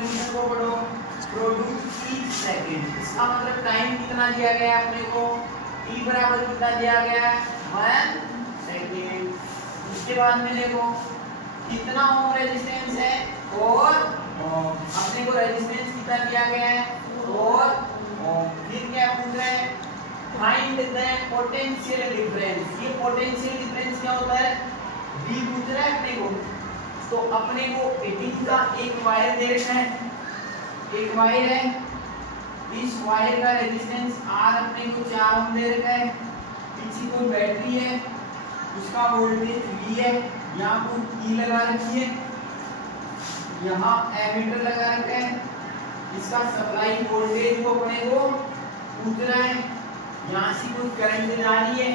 Condition को पढ़ो, produce each second, इसका मतलब टाइम कितना दिया गया है अपने को, t बराबर कितना दिया गया है 1 सेकंड। उसके बाद में देखो कितना ओम रेजिस्टेंस है 4 ओम, अपने को रेजिस्टेंस कितना दिया गया है 4 ओम। फिर क्या पूछ रहे हैं, फाइंड द पोटेंशियल डिफरेंस, ये पोटेंशियल डिफरेंस क्या होता है, V पूछ रहा है अपने को। तो अपने को 18 का एक वायर दे रखा है, एक वायर है, इस वायर का रेजिस्टेंस R अपने को 4 ओम दे रखा है, पीछे कोई बैटरी है, उसका वोल्टेज V है, यहाँ कोई की लगा रखी है, यहाँ एमीटर लगा रखा है, इसका सप्लाई वोल्टेज को अपने को पूछ रहा है, यहाँ से कोई करंट जा रही है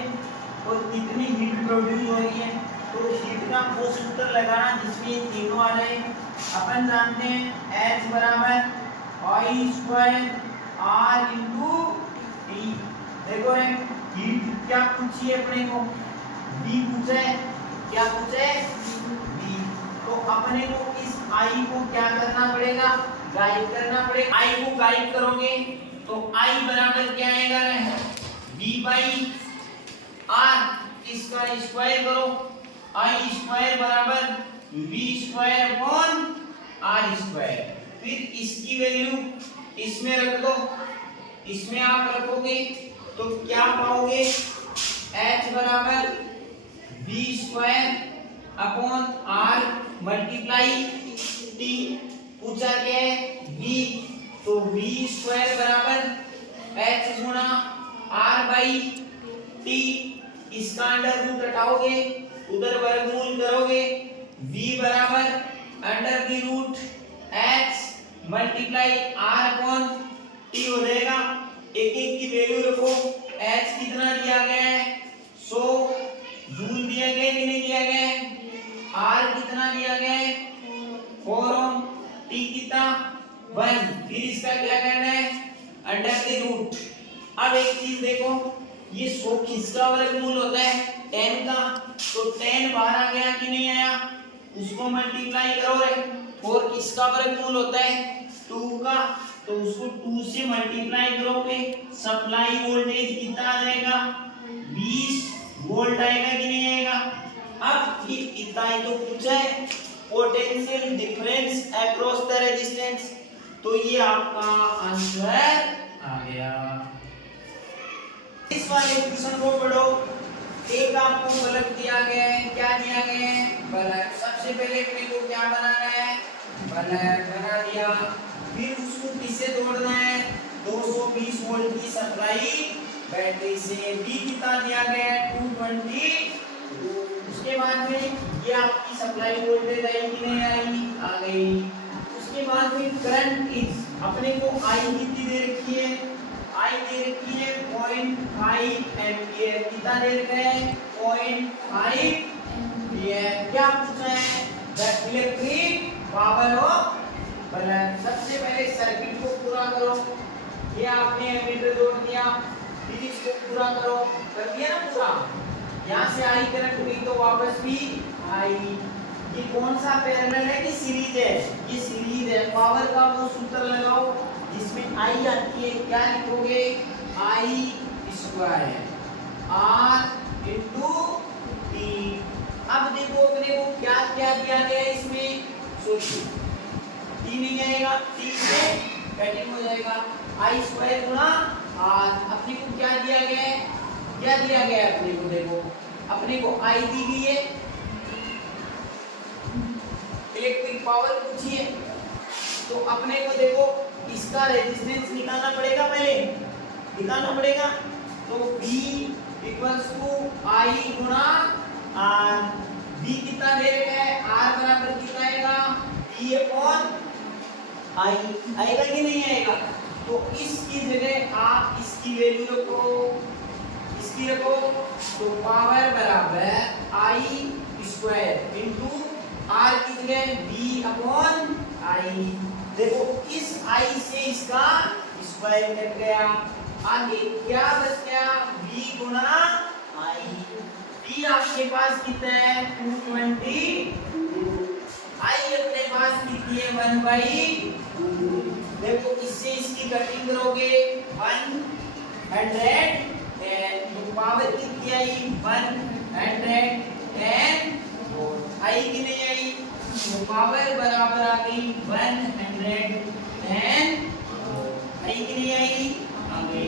और कितनी हीट प्रोड्यूस हो रही है। तो हीट का वो सूत्र लगाना जिसमें ये तीनों आ जाए। अपन जानते हैं H बराबर I square R into T। देखो हीट क्या पूछी है अपने को, V पूछा है, क्या पूछा है V। तो अपने को इस I को क्या करना पड़ेगा, गाइड करना पड़ेगा। I को गाइड करोगे तो I बराबर क्या आएगा, V बाई R, इसका स्क्वायर करो, I स्क्वायर बराबर V square upon R square. फिर इसकी वैल्यू इसमें रख दो, इसमें आप रखोगे तो क्या पाओगे, H बराबर V square upon R multiply T। पूछा क्या है V, तो V स्क्वायर बराबर H गुणा R बाई T, इसका अंडर रूट हटाओगे, उधर वर्गमूल करोगे, V बराबर under the root H multiply R upon T हो जाएगा। एक एक की वैल्यू रखो, H कितना दिया गया है 100 जूल दिया गया कि नहीं दिया गया है, R कितना दिया गया है 4 ओम, T कितना 1, फिर इसका क्या करना है अंडर द रूट। अब एक चीज देखो, ये 100 किसका वर्गमूल होता है 10 का, तो 10 बाहर आ गया कि नहीं आया, उसको मल्टीप्लाई करो रे। 4 किसका वर्गमूल होता है 2 का, तो उसको 2 से मल्टीप्लाई करोगे, सप्लाई वोल्टेज कितना आ जाएगा 20 वोल्ट आएगा कि नहीं आएगा। अब ये इतना ही तो पूछा है, potential difference across the resistance, तो ये आपका आंसर आ गया। इस वाले क्वेश्चन को पढ़ो, एक आपको बल्ब दिया गया है, क्या दिया गया है बल्ब। सबसे पहले अपने को क्या बनाना है, बल्ब बना दिया, फिर उसको किससे जोड़ना है 220 वोल्ट की सप्लाई बैटरी से, V कितना दिया गया है 220। उसके बाद में ये आपकी सप्लाई वोल्टेज आई कि नहीं आई, आ गई। उसके बाद में करंट इज, अपने को I कितनी दे रखी है, I दे रखी है 0.5 एम्पियर, कितना दे रखा है 0.5 एम्पियर। क्या पूछा है the electric power of bulb. सबसे पहले सर्किट को पूरा करो, ये आपने एमीटर जोड़ दिया, फिर इसको पूरा करो, कर दिया ना पूरा, यहाँ से आई करंट हुई तो वापस भी आई। ये कौन सा पैरेलल है कि सीरीज है, ये सीरीज है। पावर का वो सूत्र लगाओ जिसमें आई आती है, क्या लिखोगे आई स्क्वायर R इंटू T। अब देखो अपने को क्या क्या दिया गया है इसमें, सोचिए T नहीं आएगा, T से कटिंग हो जाएगा, आई स्क्वायर गुणा R। अपने को क्या दिया गया है, क्या दिया गया है अपने को, देखो अपने को आई दी गई है, इलेक्ट्रिक पावर पूछी है, तो अपने को देखो इसका रेजिस्टेंस निकालना पड़ेगा, पहले निकालना पड़ेगा। तो V इक्वल्स टू I गुणा R। V कितना दे रखा है, R बराबर कितना आएगा V अपॉन I, आएगा कि नहीं आएगा। तो इसकी जगह आप इसकी वैल्यू रखो, इसकी रखो, तो पावर बराबर I स्क्वायर इंटू R की जगह V अपॉन I। देखो इस I से इसका स्क्वायर कट गया, आगे क्या बच गया V गुणा I। V आपके पास कितना है 220, I अपने पास कितनी है 1/2। देखो इससे इसकी कटिंग करोगे 110 तो पावर कितनी आई 110 आई कि नहीं आई, तो पावर बराबर आ गई 110 आई कि नहीं आई, आ गई।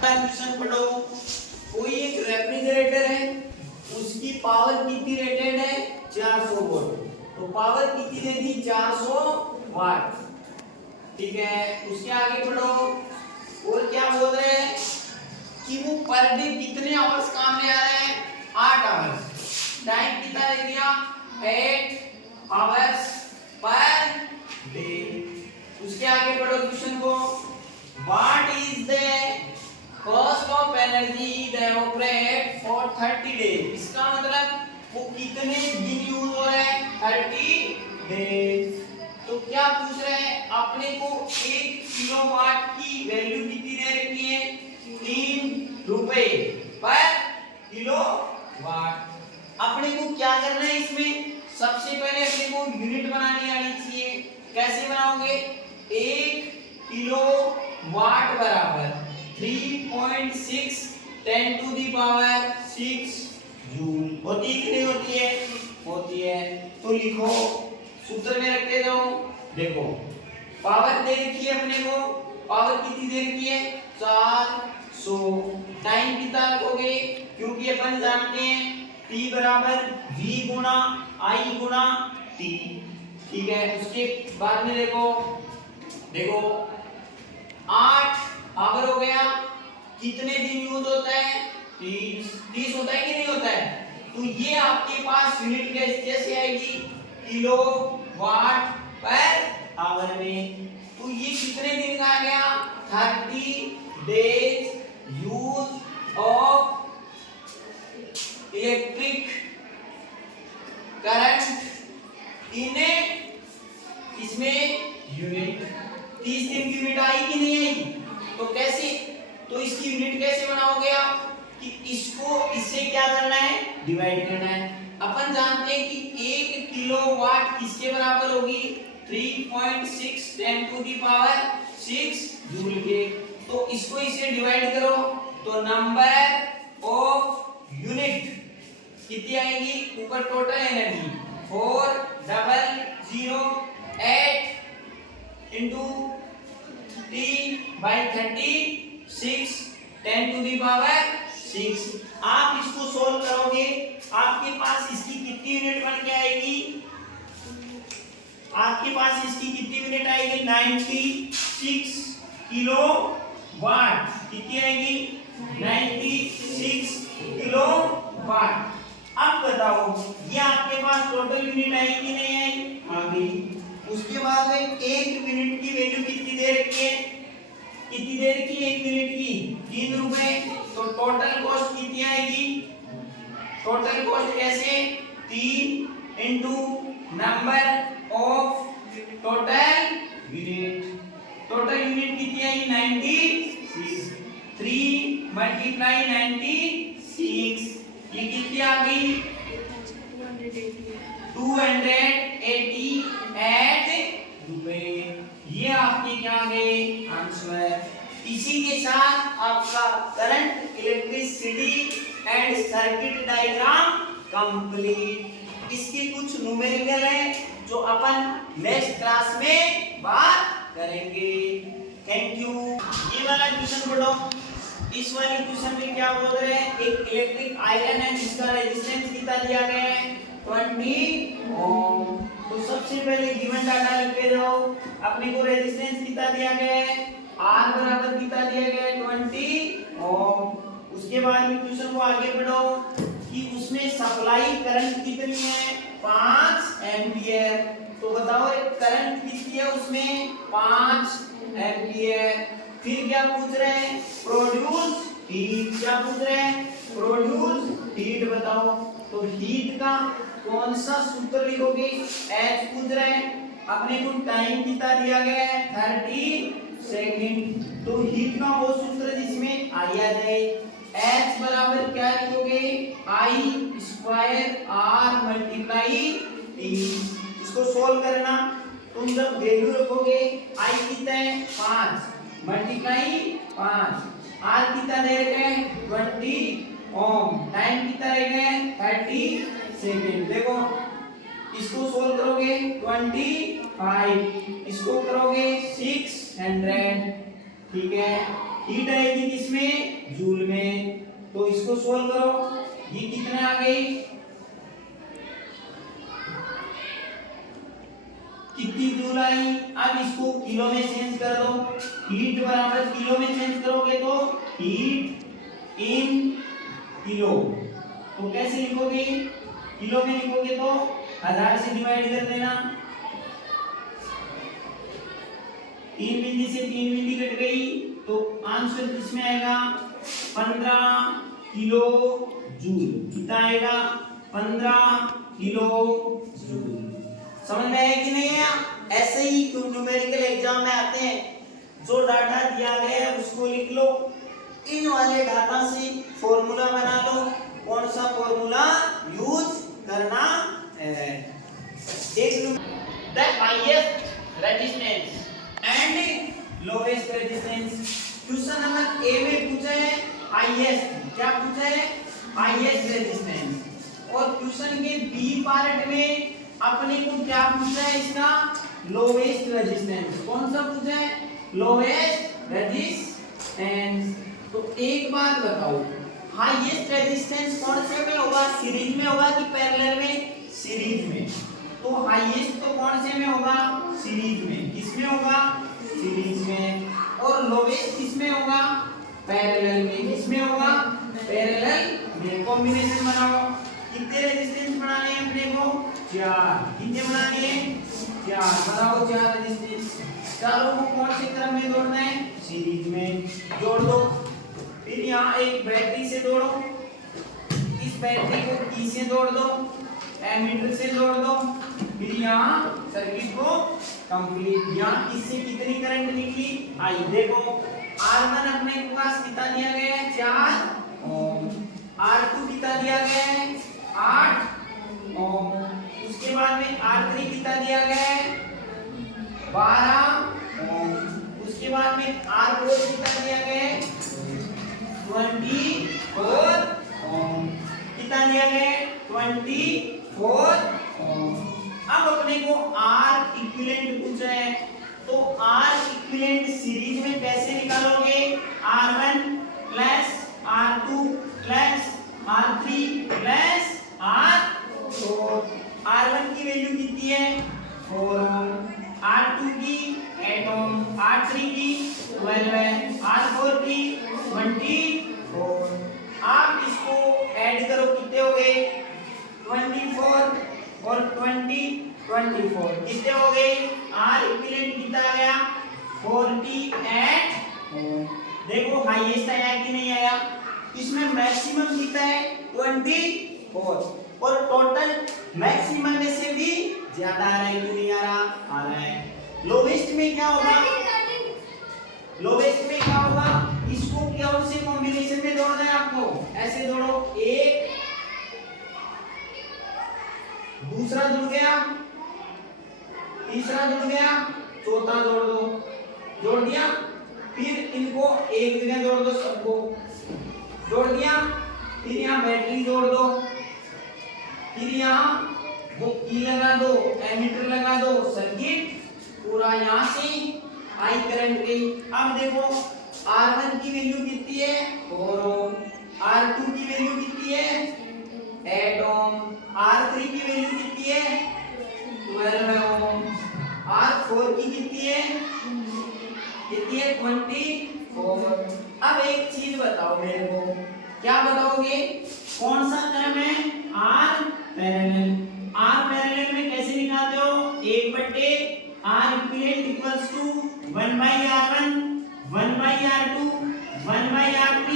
क्वेश्चन पढ़ो, कोई एक रेफ्रिजरेटर है उसकी पावर कितनी रेटेड है 400 वोल्ट, तो पावर कितनी दे दी 400 वाट, ठीक है। उसके आगे पढ़ो, और क्या बोल रहे हैं कि वो पर डे कितने आवर्स काम ले आ रहा है 8 आवर्स, टाइम कितना दे दिया 8 आवर्स पर डे। उसके आगे पढ़ो क्वेश्चन को, what is the cost of energy that operate for 30 days, इसका मतलब वो कितने दिन यूज हो रहा है 30 डेज। तो क्या पूछ रहे हैं अपने को 1 किलोवाट की वैल्यू कितनी दे रखी है 3 रुपए पर किलोवाट। अपने को क्या करना है इसमें, सबसे पहले अपने को यूनिट बनानी आनी चाहिए। कैसे बनाओगे, 1 किलोवाट बराबर 3.6 10 टू दी पावर 6 जूल होती कि नहीं होती है, होती है। तो लिखो सूत्र में रखते जाओ, देखो पावर दे रखी है अपने को, पावर कितनी दे रखी है 400, टाइम कितना रखोगे क्योंकि अपन जानते हैं T बराबर V Guna I Guna T, ठीक है। उसके बाद में देखो 8 आवर हो गया, कितने दिन यूज होता है 30 होता है कि नहीं होता है, तो ये आपके पास यूनिट कैसे आएगी किलो वाट पर आवर में, तो ये कितने दिन का आ गया 30 days use of electric current in इसमें यूनिट। 30 दिन की यूनिट आई कि नहीं आई, तो कैसे, तो इसकी यूनिट कैसे बनाओगे आप कि इसको इससे क्या करना है डिवाइड करना है। अपन जानते हैं कि 1 किलोवाट किसके बराबर होगी 3.6 10 टू दी पावर 6 जूल के, तो इसको इसे डिवाइड करो तो नंबर ऑफ यूनिट कितनी आएगी, ऊपर total energy 4008 into T by 36 10 to the power 6। आप इसको सोल्व करोगे आपके पास इसकी कितनी यूनिट बन के आएगी, आपके पास इसकी कितनी यूनिट आएगी 96 किलो वाट, कितनी आएगी 96 किलो वाट। अब बताओ ये आपके पास टोटल यूनिट आई कि नहीं आई, आ गई। उसके बाद में 1 मिनट की वैल्यू कितनी दे रखी है, कितनी दे रखी है 1 मिनट की 3 रुपए, तो टोटल कॉस्ट कितनी आएगी, टोटल कॉस्ट कैसे 3 into number of total unit, total unit कितनी आई 96, 3 मल्टीप्लाई 96 ये कितनी आ गई 288 रुपए, ये आपके क्या आ गए आंसर। इसी के साथ आपका current electricity and circuit diagram complete. इसके कुछ न्यूमेरिकल है जो अपन नेक्स्ट क्लास में बात करेंगे। Thank you. ये वाला क्वेश्चन पढ़ो, इस वाले क्वेश्चन में क्या बोल रहे हैं, एक इलेक्ट्रिक आयरन है जिसका रेजिस्टेंस कितना दिया गया है 20 ओम। तो सबसे पहले गिवन डाटा लिखते जाओ, अपने को रेजिस्टेंस कितना दिया गया है R बराबर कितना दिया गया है 20 ओम। उसके बाद में क्वेश्चन को आगे बढ़ो कि उसमें सप्लाई करंट कितनी है 5 एम्पियर, तो बताओ करंट कितनी है उसमें 5 एम्पियर। फिर क्या पूछ रहे हैं प्रोड्यूस हीट, क्या पूछ रहे हैं प्रोड्यूस हीट बताओ, तो हीट का कौन सा सूत्र लिखोगे H पूछ रहे हैं, अपने को टाइम कितना दिया गया है 30 सेकंड, तो हीट का वो सूत्र जिसमें I आ जाए, H बराबर क्या लिखोगे I square R multiply T। इसको सोल्व करना तो तुम जब वैल्यू रखोगे आई कितना है 5 मल्टीप्लाई 5 आर कितना दे रखे हैं 20 ओम टाइम कितना रहेगा 30 सेकंड। देखो इसको सोल्व करोगे 25 इसको करोगे 600 ठीक है। हीट आएगी किसमें जूल में तो इसको सोल्व करो ये कितने आ गई कितनी जूल आई। अब इसको किलो में चेंज कर दो हीट बराबर किलो में चेंज करोगे तो हीट इन किलो तो कैसे लिखोगे किलो में लिखोगे तो 1000 से डिवाइड कर देना 3 बिंदी से 3 बिंदी कट गई तो आंसर किसमें आएगा 15 किलो जूल कितना आएगा 15 किलो जूल। समझ में आया कि नहीं आया। ऐसे ही न्यूमेरिकल एग्जाम में आते हैं जो डाटा दिया गया है उसको लिख लो इन वाले डाटा से फॉर्मूला बना लो कौन सा फॉर्मूला यूज करना है। एक the highest resistance and lowest resistance question number A में पूछा है हाईएस्ट क्या पूछा है हाईएस्ट रेजिस्टेंस और क्वेश्चन के बी पार्ट में अपने को क्या पूछा है इसका लोवेस्ट रेजिस्टेंस कौन सा पूछा है लोवेस्ट रेजिस्टेंस। तो एक बात बताओ हाईएस्ट रेजिस्टेंस कौन से में होगा सीरीज में होगा कि पैरेलल में सीरीज में। तो हाईएस्ट तो कौन से में होगा सीरीज में किसमें होगा सीरीज में और लोवेस्ट किसमें होगा पैरेलल में किसमें होगा पैरेलल में। कॉम्बिनेशन बनाओ कितने रेजिस्टेंस बनाने हैं अपने को 4 कितने बनाने हैं 4 बनाओ 4 रेजिस्टेंस चारों को कौन से क्रम में जोड़ना है सीरीज में जोड़ दो। फिर यहाँ एक बैटरी से जोड़ो इस बैटरी को ई से जोड़ दो एमीटर से जोड़ दो फिर यहाँ सर्किट को कंप्लीट। यहाँ इससे कितनी करंट निकली आई देखो R1 अपने के पास कितना दिया गया है 4 ओम R2 कितना दिया गया है 8 ओम उसके बाद में R3 कितना दिया गया है 12 ओम उसके बाद में R4 कितना दिया गया है 24 ओम कितना दिया गया है 24 ओम। अब अपने को R इक्विवेलेंट पूछा है तो R इक्विवेलेंट सीरीज में कैसे निकालोगे R1 plus R2 plus R3 plus R4। R1 की वैल्यू कितनी है 4 ओम R2 की 8 ओम R3 की 12 है R4 की 24। आप इसको ऐड करो कितने हो गए 24 और 24 कितने हो गए R इक्विवेलेंट कितना आ गया 48 ओम। देखो हाईएस्ट आया कि नहीं आया इसमें मैक्सिमम कितना है 24 और टोटल मैक्सिमम में से भी ज्यादा आ रहा है कि नहीं आ रहा है। लोवेस्ट में क्या होगा लोवेस्ट में क्या होगा इसको क्या से कॉम्बिनेशन में जोड़ना है आपको ऐसे जोड़ो एक दूसरा जुड़ गया तीसरा जुड़ गया चौथा जोड़ दो जोड़ दिया फिर इनको एक जगह जोड़ दो सबको जोड़ दिया फिर यहाँ बैटरी जोड़ दो फिर यहाँ वो की लगा दो एमीटर लगा दो सर्किट पूरा यहाँ से आई करंट गई। अब देखो R1 की वैल्यू कितनी है 4 ओम R2 की वैल्यू कितनी है 8 ओम R3 की वैल्यू कितनी है 12 ओम R4 की कितनी है 24। अब एक चीज बताओ मेरे को क्या बताओगे कौन सा क्रम है R पैरेलल में कैसे निकालते हो 1/R equivalent equals to 1/R1 1/R2 1/R3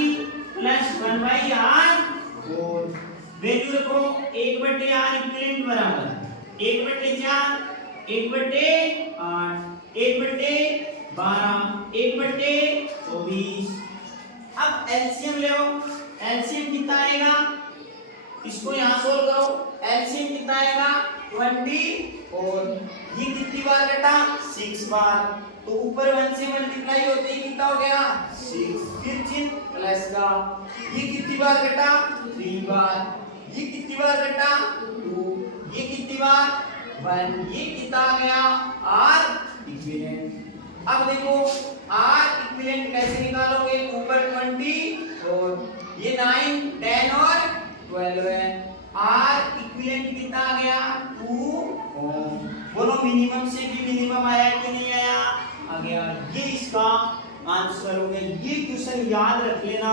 plus 1/R4। Value रखो 1/R इक्विवेलेंट बराबर 1/4 1/8 1/12 1/24। अब एलसीएम ले लो एलसीएम कितना आएगा इसको यहाँ सोल्व करो एलसीएम कितना आएगा 24 ये कितनी बार कटा 6 बार, तो ऊपर 1 से मल्टीप्लाई होते ही कितना हो गया 6, फिर चिन्ह प्लस का। ये कितनी बार कटा 3 बार, ये कितनी बार कटा 2, ये कितनी बार 1, ये कितना आ गया आर इक्विवेलेंट। अब देखो आर इक्विवेलेंट कैसे निकालोगे, ऊपर 20 और ये 9 10 और 12 है, आर इक्विवेलेंट कितना आ गया 2 ओम। बोलो मिनिमम से भी मिनिमम आया कि नहीं आया, आ गया। ये इसका आंसर हो गया। ये क्वेश्चन याद रख लेना।